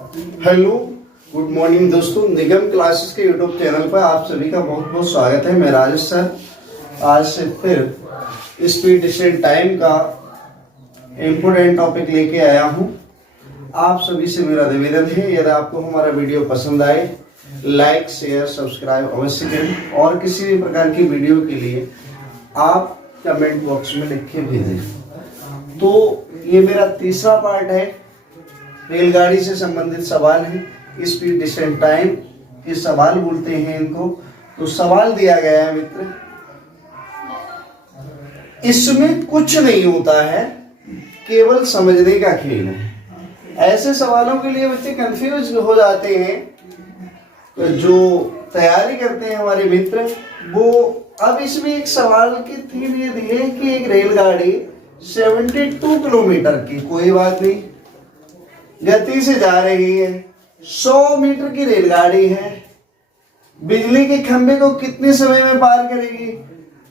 Hello, good morning दोस्तों। निगम classes के YouTube channel पर आप सभी का बहुत बहुत स्वागत है। मैं राजेश सर आज से फिर स्पीड डिस्टेंस टाइम का इम्पोर्टेंट टॉपिक लेके आया हूँ। आप सभी से मेरा निवेदन है, यदि आपको हमारा वीडियो पसंद आए लाइक शेयर सब्सक्राइब अवश्य करें और किसी भी प्रकार की वीडियो के लिए आप कमेंट बॉक्स में लिख के भेजें। तो ये मेरा तीसरा पार्ट है, रेलगाड़ी से संबंधित सवाल है। स्पीड डिस्टेंस टाइम के सवाल बोलते हैं इनको। तो सवाल दिया गया है मित्र, इसमें कुछ नहीं होता है, केवल समझने का खेल है। ऐसे सवालों के लिए बच्चे कंफ्यूज हो जाते हैं। तो जो तैयारी करते हैं हमारे मित्र, वो अब इसमें एक सवाल की थीम ये दी है कि एक रेलगाड़ी 72 किलोमीटर की, कोई बात नहीं, गति से जा रही है, 100 मीटर की रेलगाड़ी है, बिजली के खंभे को कितने समय में पार करेगी।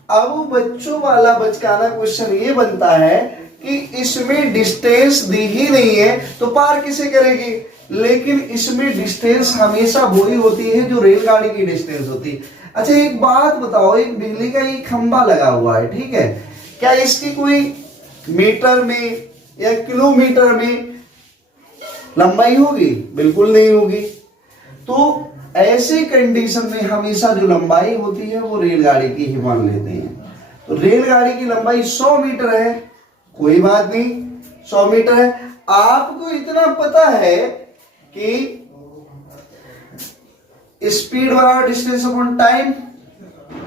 अब बच्चों वाला बचकाना क्वेश्चन ये बनता है कि इसमें डिस्टेंस दी ही नहीं है तो पार किसे करेगी। लेकिन इसमें डिस्टेंस हमेशा वही होती है जो रेलगाड़ी की डिस्टेंस होती है। अच्छा एक बात बताओ, एक बिजली का ये खंभा लगा हुआ है, ठीक है, क्या इसकी कोई मीटर में या किलोमीटर में लंबाई होगी? बिल्कुल नहीं होगी। तो ऐसे कंडीशन में हमेशा जो लंबाई होती है वो रेलगाड़ी की ही मान लेते हैं। तो रेलगाड़ी की लंबाई 100 मीटर है, कोई बात नहीं, 100 मीटर है। आपको इतना पता है कि स्पीड बराबर डिस्टेंस अपॉन टाइम,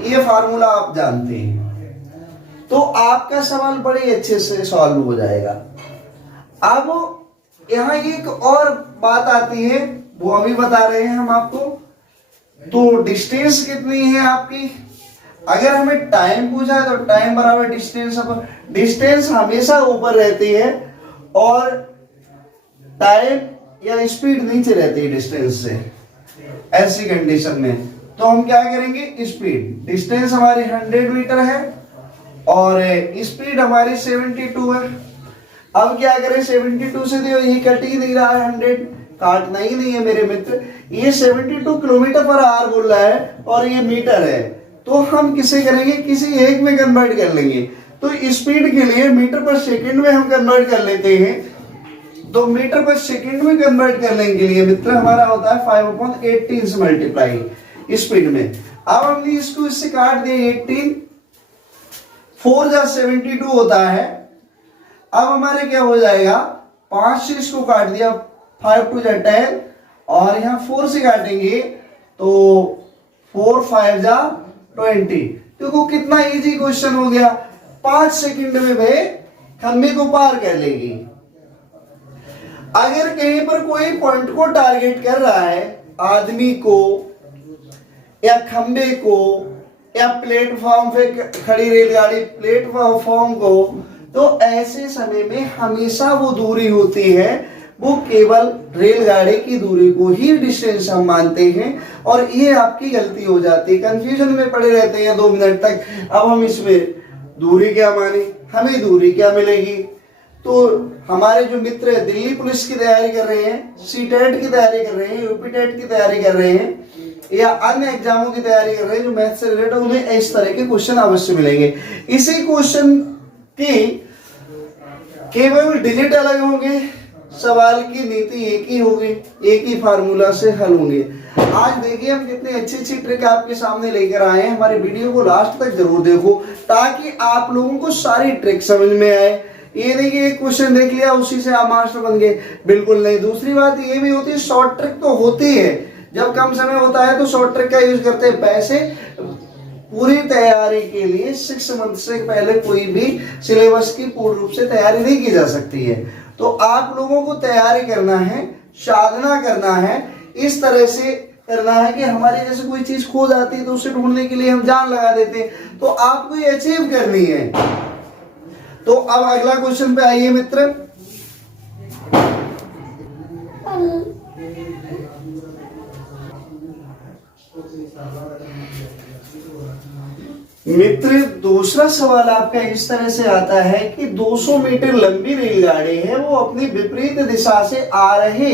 ये फार्मूला आप जानते हैं, तो आपका सवाल बड़े अच्छे से सॉल्व हो जाएगा। अब यहाँ एक और बात आती है, वो अभी बता रहे हैं हम आपको। तो डिस्टेंस कितनी है आपकी? अगर हमें टाइम पूछा है तो टाइम बराबर डिस्टेंस अपन, डिस्टेंस हमेशा ऊपर रहती है और टाइम या स्पीड नीचे रहती है डिस्टेंस से। ऐसी कंडीशन में तो हम क्या करेंगे, स्पीड, डिस्टेंस हमारी 100 मीटर है और स्पीड हमारी 72 है। अब क्या करें, 72 से तो ये कट ही नहीं रहा है, 100 काटना ही नहीं है मेरे मित्र। ये 72 किलोमीटर पर आवर बोल रहा है और ये मीटर है, तो हम किसे करेंगे, किसी एक में कन्वर्ट कर लेंगे। तो स्पीड के लिए मीटर पर सेकंड में हम कन्वर्ट कर लेते हैं। तो मीटर पर सेकंड में कन्वर्ट करने के लिए मित्र हमारा होता है 5/18 से मल्टीप्लाई स्पीड में। अब हमने इसको इससे काट दिया, 18 4 जा 72 होता है। अब हमारे क्या हो जाएगा, 5 से इसको काट दिया, 5 2 जा 10 और यहाँ 4 से काटेंगे तो 4 5 जा 20। देखो कितना इजी क्वेश्चन हो गया, 5 सेकंड में वह खंबे को पार कर लेगी। अगर कहीं पर कोई पॉइंट को टारगेट कर रहा है, आदमी को या खंबे को या प्लेटफॉर्म पे खड़ी रेलगाड़ी प्लेटफॉर्म को, तो ऐसे समय में हमेशा वो दूरी होती है, वो केवल रेलगाड़ी की दूरी को ही डिस्टेंस हम मानते हैं। और ये आपकी गलती हो जाती है, कंफ्यूजन में पड़े रहते हैं 2 मिनट तक। अब हम इसमें दूरी क्या माने, हमें दूरी क्या मिलेगी। तो हमारे जो मित्र दिल्ली पुलिस की तैयारी कर रहे हैं, सीटेट की तैयारी कर रहे हैं, यूपीटेट की तैयारी कर रहे हैं या अन्य एग्जामों की तैयारी कर रहे हैं जो मैथ से रिलेटेड, उन्हें इस तरह के क्वेश्चन अवश्य मिलेंगे। इसी क्वेश्चन की केवल डिजिट अलग होंगे, सवाल की नीति एक ही होगी, एक ही फार्मूला से हल होंगे। आज देखिए हम कितनी अच्छी अच्छी ट्रिक आपके सामने लेकर आए हैं। हमारे वीडियो को लास्ट तक जरूर देखो ताकि आप लोगों को सारी ट्रिक समझ में आए। ये नहीं कि एक क्वेश्चन देख लिया उसी से आप मास्टर बन गए, बिल्कुल नहीं। दूसरी बात ये भी होती है, शॉर्ट ट्रिक तो होती है, जब कम समय होता है तो शॉर्ट ट्रिक का यूज करते हैं। वैसे पूरी तैयारी के लिए 6 मंथ से पहले कोई भी सिलेबस की पूर्ण रूप से तैयारी नहीं की जा सकती है। तो आप लोगों को तैयारी करना है, साधना करना है, इस तरह से करना है कि हमारी जैसे कोई चीज खो जाती है तो उसे ढूंढने के लिए हम जान लगा देते हैं। तो आपको ये अचीव करनी है। तो अब अगला क्वेश्चन पे आइए मित्र। मित्र दूसरा सवाल आपका इस तरह से आता है कि 200 मीटर लंबी रेलगाड़ी है, वो अपनी विपरीत दिशा से आ रहे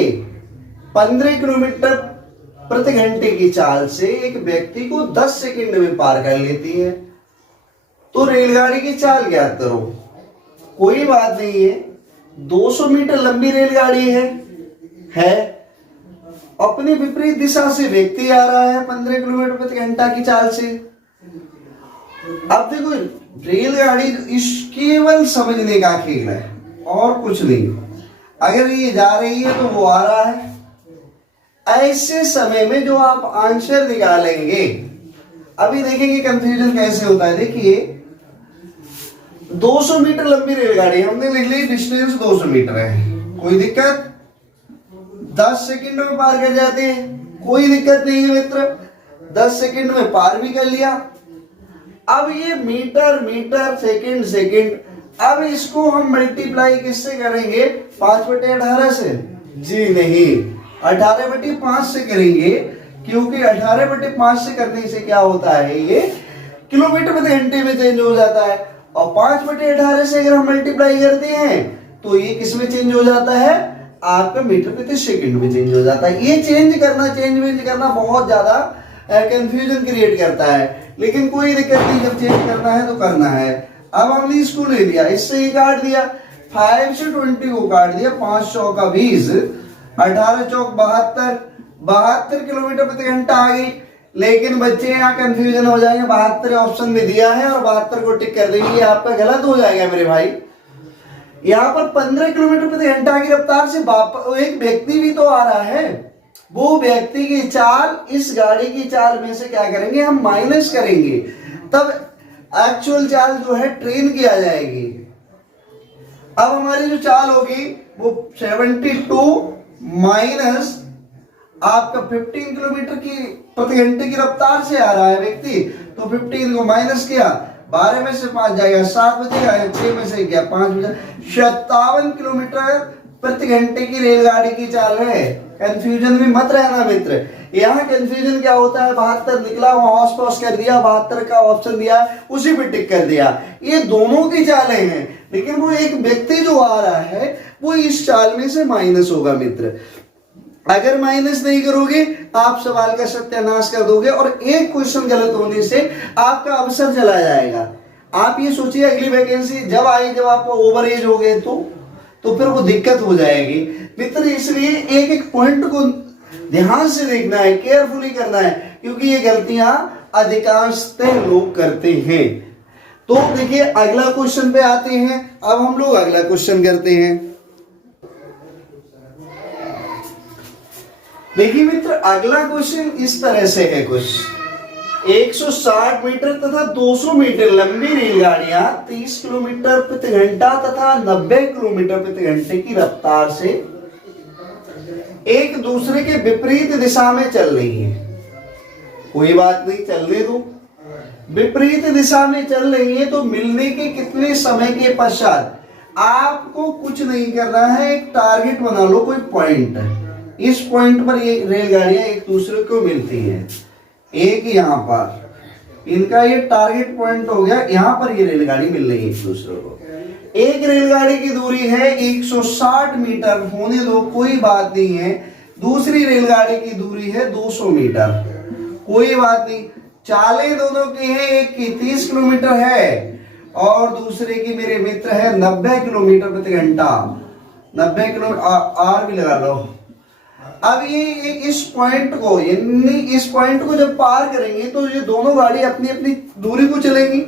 15 किलोमीटर प्रति घंटे की चाल से एक व्यक्ति को 10 सेकंड में पार कर लेती है। तो रेलगाड़ी की चाल ज्ञात करो। कोई बात नहीं है, 200 मीटर लंबी रेलगाड़ी है। अपनी विपरीत दिशा से व्यक्ति आ रहा है 15 किलोमीटर प्रति घंटा की चाल से। अब देखो, रेलगाड़ी इस केवल समझने का खेल है और कुछ नहीं। अगर ये जा रही है तो वो आ रहा है। ऐसे समय में जो आप आंसर निकालेंगे, अभी देखेंगे कंफ्यूजन कैसे होता है। देखिए, 200 मीटर लंबी रेलगाड़ी हमने लिख ली, डिस्टेंस 200 मीटर है, कोई दिक्कत? 10 सेकंड में पार कर जाते हैं, कोई दिक्कत नहीं है मित्र। 10 सेकंड में पार भी कर लिया। अब ये मीटर मीटर सेकंड सेकंड, अब इसको हम मल्टीप्लाई किससे करेंगे? 5/18 से? जी नहीं, 18/5 से करेंगे, क्योंकि 18/5 से करने से क्या होता है, ये किलोमीटर प्रति घंटे में चेंज हो जाता है। और 5/18 से अगर हम मल्टीप्लाई करते हैं तो ये किस में चेंज हो जाता है? आपका मीटर प्रति सेकंड में चेंज हो जाता है। ये चेंज करना बहुत ज्यादा कंफ्यूजन क्रिएट करता है, लेकिन कोई दिक्कत नहीं, जब चेंज करना है तो करना है। अब हमने इसको ले लिया, इससे ही काट दिया, 5 से 20 को काट दिया, 5 चौक का 20, 18 चौक 72 किलोमीटर प्रति घंटा आ गई। लेकिन बच्चे यहाँ कंफ्यूजन हो जाएंगे, 72 ऑप्शन में दिया है और 72 को टिक कर देंगे, आपका गलत हो जाएगा मेरे भाई। यहाँ पर 15 किलोमीटर प्रति घंटा की रफ्तार से एक व्यक्ति भी तो आ रहा है। वो व्यक्ति की चाल इस गाड़ी की चाल में से क्या करेंगे, हम माइनस करेंगे, तब एक्चुअल चाल जो है ट्रेन की आ जाएगी। अब हमारी जो चाल होगी वो 72 माइनस आपका 15 किलोमीटर की प्रति घंटे की रफ्तार से आ रहा है व्यक्ति, तो 15 को माइनस किया, 12 में से 5 जाएगा, 7 बचेगा, 6 में से गया 5 बचा, 57 किलोमीटर प्रति घंटे की रेलगाड़ी की चाल है। कंफ्यूजन में मत रहना मित्र। यहाँ कंफ्यूजन क्या होता है, 72 निकला, वहां हॉस पॉस कर दिया, 72 का ऑप्शन दिया, उसी पे टिक कर दिया। ये दोनों की चालें हैं, लेकिन वो एक व्यक्ति जो आ रहा है वो इस चाल में से माइनस होगा मित्र। अगर माइनस नहीं करोगे आप सवाल का सत्यानाश कर दोगे और एक क्वेश्चन गलत होने से आपका अवसर चला जाएगा। आप ये सोचिए, अगली वैकेंसी जब आई, जब आप ओवर एज हो गए तो फिर वो दिक्कत हो जाएगी मित्र। इसलिए एक एक पॉइंट को ध्यान से देखना है, केयरफुली करना है, क्योंकि ये गलतियां अधिकांशतः लोग करते हैं। तो देखिए, अगला क्वेश्चन पे आते हैं। अब हम लोग अगला क्वेश्चन करते हैं। देखिए मित्र, अगला क्वेश्चन इस तरह से है कुछ, 160 मीटर तथा 200 मीटर लंबी रेलगाड़ियां 30 किलोमीटर प्रति घंटा तथा 90 किलोमीटर प्रति घंटे की रफ्तार से एक दूसरे के विपरीत दिशा में चल रही है। कोई बात नहीं, चलने दो। विपरीत दिशा में चल रही है तो मिलने के कितने समय के पश्चात, आपको कुछ नहीं करना है, एक टारगेट बना लो, कोई पॉइंट, इस पॉइंट पर ये रेलगाड़ियां एक दूसरे को मिलती हैं। एक यहाँ पर इनका ये टारगेट पॉइंट हो गया, यहाँ पर ये रेलगाड़ी मिल रही है एक दूसरे को। एक रेलगाड़ी की दूरी है 160 मीटर, होने दो, कोई बात नहीं है। दूसरी रेलगाड़ी की दूरी है 200 मीटर, कोई बात नहीं। चालें दोनों की है, एक की 30 किलोमीटर है और दूसरे की मेरे मित्र है 90 किलोमीटर प्रति घंटा। 90 किलोमीटर, आर भी लगा लो। अब ये इस पॉइंट को, यानी इस पॉइंट को जब पार करेंगे तो ये दोनों गाड़ी अपनी अपनी दूरी को चलेंगी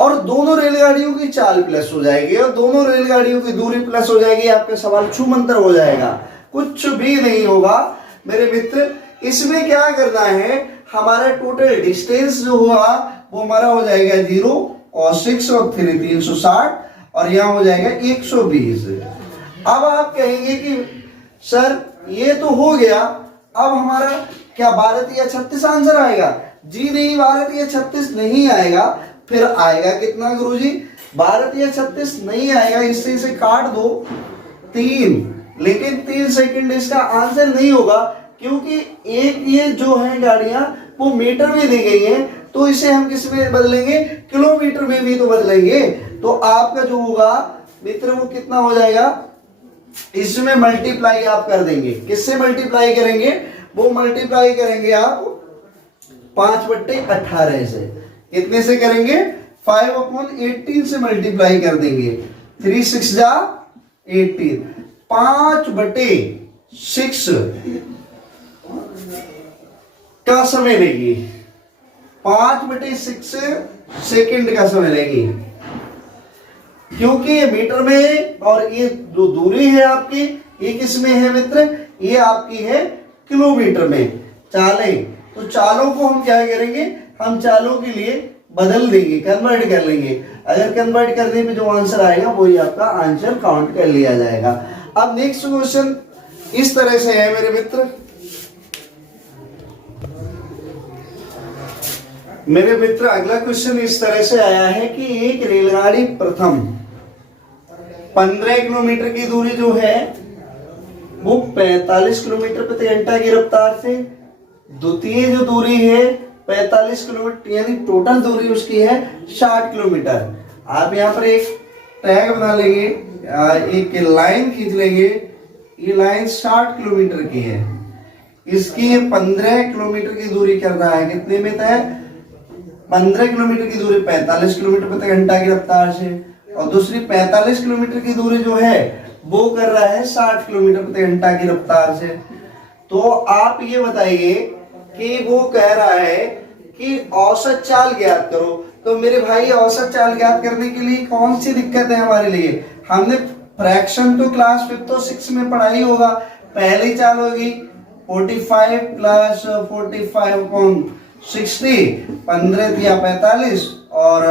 और दोनों रेलगाड़ियों की चाल प्लस हो जाएगी और दोनों रेलगाड़ियों की दूरी प्लस हो जाएगी। आपका सवाल छूमंतर हो जाएगा, कुछ भी नहीं होगा मेरे मित्र। इसमें क्या करना है, हमारा टोटल डिस्टेंस जो हुआ वो हमारा हो जाएगा 0 और 6 और 3 360 और यहाँ हो जाएगा 120। अब आप कहेंगे कि सर ये तो हो गया, अब हमारा क्या 12 या 36 आंसर आएगा? जी नहीं, 12 या 36 नहीं आएगा। फिर आएगा कितना गुरुजी? 12 या 36 नहीं आएगा, इससे इसे काट दो 3, लेकिन 3 सेकंड इसका आंसर नहीं होगा, क्योंकि एक ये जो है गाड़ियां वो मीटर में दी गई है, तो इसे हम किस में बदलेंगे? किलोमीटर में भी तो बदलेंगे। तो आपका जो होगा मित्र वो कितना हो जाएगा? इसमें मल्टीप्लाई आप कर देंगे। किससे मल्टीप्लाई करेंगे? वो मल्टीप्लाई करेंगे आप 5/18 से। कितने से करेंगे? 5/18 से मल्टीप्लाई कर देंगे। 3 6 जा 18, 5/6 का समय लेगी, 5/6 सेकंड का समय लेगी, क्योंकि ये मीटर में है और ये जो दूरी है आपकी, ये किस में है मित्र? ये आपकी है किलोमीटर में। चालें, तो चालों को हम क्या करेंगे? हम चालों के लिए बदल देंगे, कन्वर्ट कर लेंगे। अगर कन्वर्ट करने में जो आंसर आएगा वही आपका आंसर काउंट कर लिया जाएगा। अब नेक्स्ट क्वेश्चन इस तरह से है मेरे मित्र। अगला क्वेश्चन इस तरह से आया है कि एक रेलगाड़ी प्रथम 15 किलोमीटर की दूरी जो है वो 45 किलोमीटर प्रति घंटा की रफ्तार से, द्वितीय जो दूरी है 45 किलोमीटर, यानी टोटल दूरी उसकी है 60 किलोमीटर। आप यहाँ पर एक टैग बना लेंगे, एक लाइन खींच लेंगे। ये लाइन 60 किलोमीटर की है, इसकी 15 किलोमीटर की दूरी कर रहा है। कितने में तय? 15 किलोमीटर की दूरी 45 किलोमीटर प्रति घंटा की रफ्तार से, और दूसरी 45 किलोमीटर की दूरी जो है वो कर रहा है 60 किलोमीटर प्रति घंटा की रफ्तार से। तो आप ये बताइए कि वो कह रहा है कि औसत चाल ज्ञात करो। तो मेरे भाई औसत चाल ज्ञात करने के लिए कौन सी दिक्कत है हमारे लिए? हमने फ्रैक्शन तो क्लास 5th और 6th में पढ़ा ही होगा। पहली चाल होगी 45 प्लस 45/60, 15 या 45 और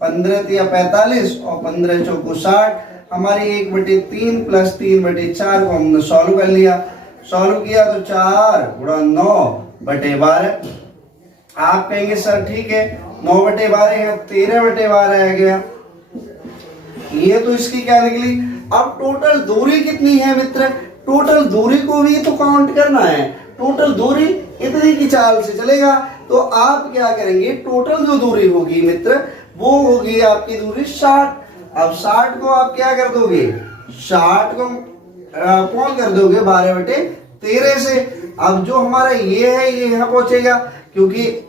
15 या 45 और 15 चौको 60। हमारी 1/3 प्लस 3/4 को हमने सॉल्व कर लिया। सॉल्व किया तो 4 गुणा 9/12। आप कहेंगे सर ठीक है 9/12 है, 13/12 आ गया। ये तो इसकी क्या निकली। अब टोटल दूरी कितनी है मित्र? टोटल दूरी को भी तो काउंट करना है। टोटल दूरी इतनी की चाल से चलेगा, तो आप क्या करेंगे? टोटल जो दूरी होगी मित्र वो होगी आपकी दूरी 60। अब 60 को आप क्या कर दोगे? 60 को कौन कर दोगे? 12/13 से। अब जो हमारा ये है ये यहाँ पहुंचेगा, क्योंकि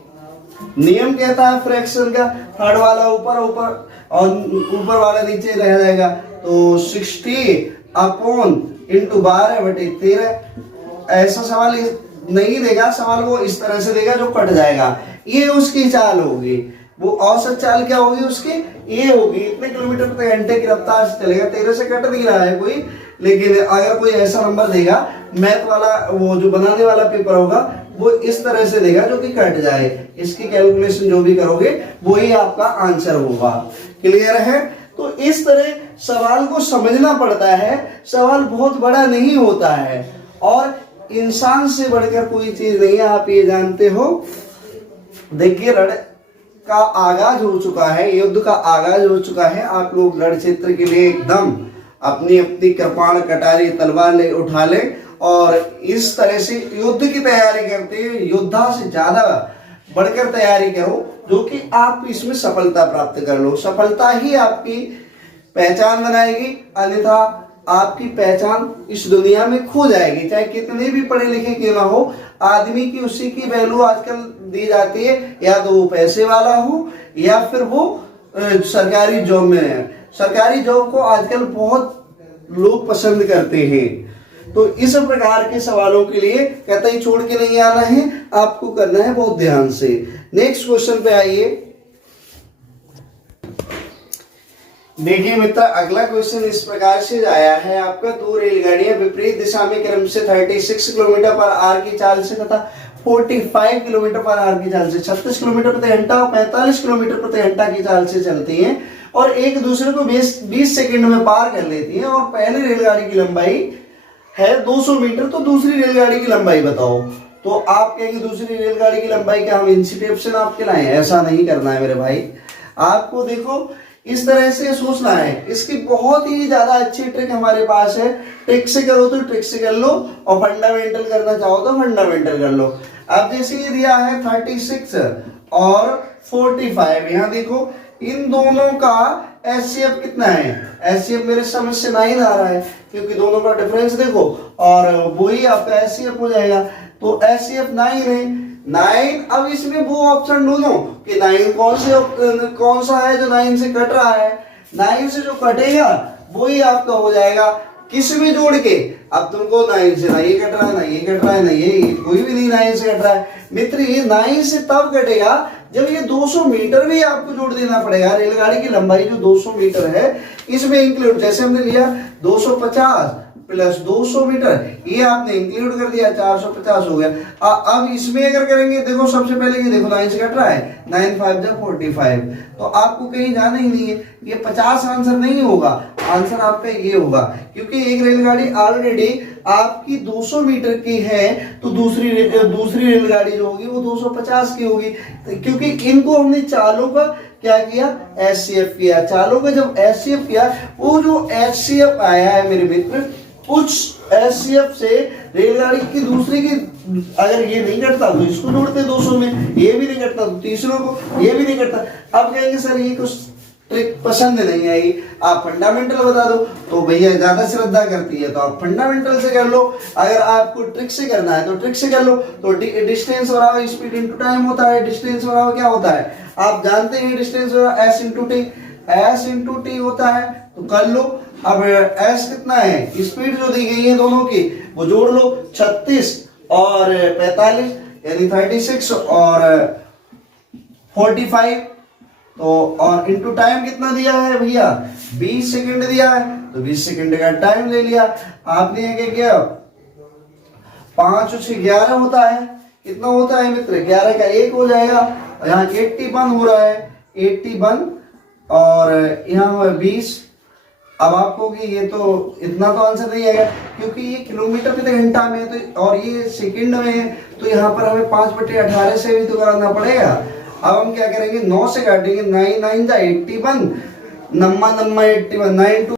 नियम कहता है फ्रैक्शन का, थर्ड वाला ऊपर ऊपर और ऊपर वाला नीचे रह जाएगा। तो 60/12/13। ऐसा सवाल नहीं देगा, सवाल वो इस तरह से देगा जो कट जाएगा। ये उसकी चाल होगी। वो औसत चाल क्या होगी उसकी? ये होगी इतने किलोमीटर प्रति घंटे की रफ्तार से चलेगा। 13 से कट नहीं रहा है कोई, लेकिन अगर कोई ऐसा नंबर देगा, मैथ वाला वो जो बनाने वाला पेपर होगा वो इस तरह से देगा जो कि कट जाए। इसकी कैलकुलेशन जो भी करोगे वही आपका आंसर होगा। क्लियर है? तो इस तरह सवाल को समझना पड़ता है। सवाल बहुत बड़ा नहीं होता है और इंसान से बढ़कर कोई चीज नहीं है, आप ये जानते हो। देखिए रण का आगाज हो चुका है, युद्ध का आगाज हो चुका है। आप लोग रण क्षेत्र के लिए एकदम अपनी अपनी कृपाण कटारी तलवार ले उठा ले और इस तरह से युद्ध की तैयारी करते हैं। योद्धा से ज्यादा बढ़कर तैयारी करो जो कि आप इसमें सफलता प्राप्त कर लो। सफलता ही आपकी पहचान बनाएगी, अन्यथा आपकी पहचान इस दुनिया में खो जाएगी। चाहे कितने भी पढ़े लिखे क्यों ना हो, आदमी की उसी की वैल्यू आजकल दी जाती है, या तो वो पैसे वाला हो या फिर वो सरकारी जॉब में है। सरकारी जॉब को आजकल बहुत लोग पसंद करते हैं। तो इस प्रकार के सवालों के लिए कतई छोड़ के नहीं आना है, आपको करना है बहुत ध्यान से। नेक्स्ट क्वेश्चन पे आइए। देखिए मित्र, अगला क्वेश्चन इस प्रकार से आया है आपका। दो रेलगाड़ियां विपरीत दिशा में क्रम से 36 किलोमीटर पर आवर की चाल से तथा 45 किलोमीटर पर आवर की चाल से 36 किलोमीटर प्रति घंटा और 45 किलोमीटर प्रति घंटा की चाल से चलती हैं और एक दूसरे को 20 सेकंड में पार कर लेती हैं। और पहली रेलगाड़ी की लंबाई है 200 मीटर, तो दूसरी रेलगाड़ी की लंबाई बताओ। तो आप कहेंगे दूसरी रेलगाड़ी की लंबाई क्या हम इंची टेप से नाप के लाएं? ऐसा नहीं करना है मेरे भाई। आपको देखो इस तरह से सोचना है। इसकी बहुत ही ज्यादा अच्छी ट्रिक हमारे पास है। ट्रिक से करो तो ट्रिक से कर लो और फंडामेंटल करना चाहो तो फंडामेंटल कर लो। अब जैसे ये दिया है 36 और 45, यहाँ देखो इन दोनों का एचसीएफ कितना है? एचसीएफ मेरे समझ से 9 आ रहा है, क्योंकि दोनों का डिफरेंस देखो, और वही आपका एचसीएफ हो जाएगा। तो एचसीएफ 9 है, 9। अब इसमें वो ऑप्शन ढूंढो कि 9 कौन सा है जो 9 से कट रहा है। 9 से जो कटेगा वही आपका हो जाएगा किस में जोड़ के। अब तुमको 9 से ना ये कट रहा है, ना ये कट रहा है, ना ये कोई भी नहीं 9 से कट रहा है। मित्र ये 9 से तब कटेगा जब ये 200 मीटर भी आपको जोड़ देना पड़ेगा। रेलगाड़ी की लंबाई जो 200 मीटर है इसमें इंक्लूड, जैसे हमने लिया 250 प्लस 200 मीटर, ये आपने इंक्लूड कर दिया, 450 हो गया। अब इसमें अगर करेंगे, देखो सबसे पहले ये देखो 9 से कट रहा है, 9 5 जा 45, तो आपको कहीं जाना ही नहीं है। ये 50 आंसर नहीं होगा, आंसर आपका ये होगा, क्योंकि एक रेलगाड़ी ऑलरेडी आपकी 200 मीटर की है, तो दूसरी रेलगाड़ी जो होगी वो 250 की होगी, क्योंकि इनको हमने चालों का क्या किया, एचसीएफ किया। चालों का जब एचसीएफ किया, वो जो एचसीएफ आया है मेरे मित्र, उस एचसीएफ से रेलगाड़ी की दूसरी की अगर ये नहीं कटता तो इसको जोड़ते 200 में, ये भी नहीं कटता तो तीसरों को, ये भी नहीं कटता। अब कहेंगे सर ये कुछ ट्रिक पसंद नहीं आई, आप फंडामेंटल बता दो, तो भैया ज्यादा श्रद्धा करती है तो आप फंडामेंटल से कर लो। अगर आपको ट्रिक से करना है तो ट्रिक से कर लो। तो डिस्टेंस बराबर स्पीड इनटू टाइम होता है। डिस्टेंस बराबर क्या होता है आप जानते हैं, डिस्टेंस बराबर एस इंटू टी होता है, तो कर लो। अब एस कितना है, स्पीड जो दी गई है दोनों की वो जोड़ लो, 36 और 45 यानी 36 और 45, तो और इनटू टाइम कितना दिया है भैया, 20 सेकंड दिया है, तो 20 सेकंड का टाइम ले लिया आपने। क्या किया, 5 और 6 11 होता है, कितना होता है मित्र, 11 का 1 हो जाएगा। यहाँ 81 हो रहा है, 81 और यहाँ 20। अब आपको कि ये तो इतना तो आंसर नहीं आएगा, क्योंकि ये किलोमीटर प्रति घंटा में है तो, और ये सेकंड में है, तो यहाँ पर हमें 5/18 से भी तो कराना पड़ेगा। अब हम क्या करेंगे, 9 से काटेंगे, 9 9 जा 81, नम्मा 81, 9 2